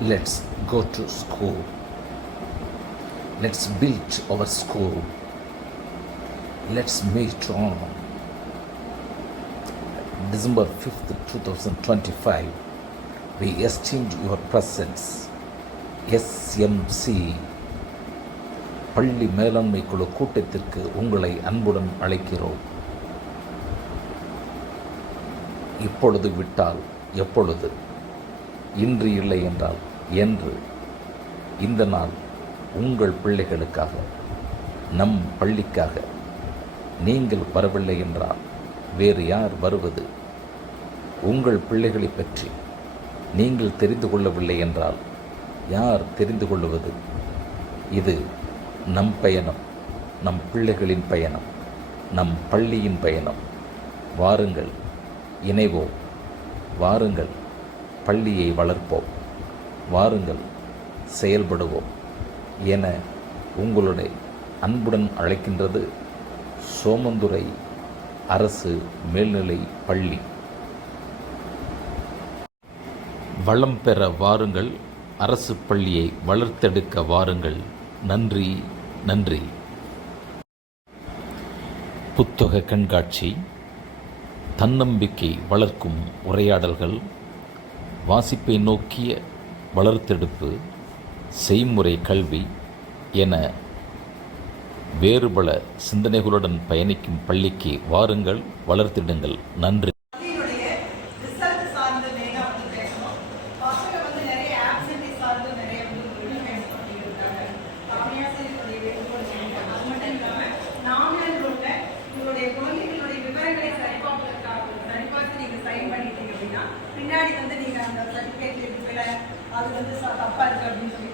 Let's go to school. Let's build our school. Let's meet on December 5th, 2025. We esteem your presence. SMC பள்ளி மேலாண்மை குழு கூட்டத்திற்கு உங்களை அன்புடன் அழைக்கிறோம் இப்பொழுது விட்டால் எப்பொழுது இன்று இல்லை என்றால் என்று இந்த நாள் உங்கள் பிள்ளைகளுக்காக நம் பள்ளிக்காக நீங்கள் வரவில்லை என்றால் வேறு யார் வருவது? உங்கள் பிள்ளைகளை பற்றி நீங்கள் தெரிந்து கொள்ளவில்லை என்றால் யார் தெரிந்து கொள்வது? இது நம் பயணம் நம் பிள்ளைகளின் பயணம் நம் பள்ளியின் பயணம். வாருங்கள் இணைவோம் வாருங்கள் பள்ளியை வளர்ப்போம். வாருங்கள் செயல்படுவோம் என உங்களுடைய அன்புடன் அழைக்கின்றது சோமந்துரை அரசு மேல்நிலை பள்ளி. வளம் பெற வாருங்கள் அரசு பள்ளியை வளர்த்தெடுக்க வாருங்கள். நன்றி நன்றி. புத்தக கண்காட்சி தன்னம்பிக்கை வளர்க்கும் உரையாடல்கள் வாசிப்பை நோக்கிய வளர்த்தெடுப்பு செய்முறை கல்வி என வேறுபல சிந்தனைகளுடன் பயணிக்கும் பள்ளிக்கு வாருங்கள் வளர்த்திடுங்கள். நன்றி. அது வந்து ச- தப்பா இருக்கு அப்படின்னு சொல்லி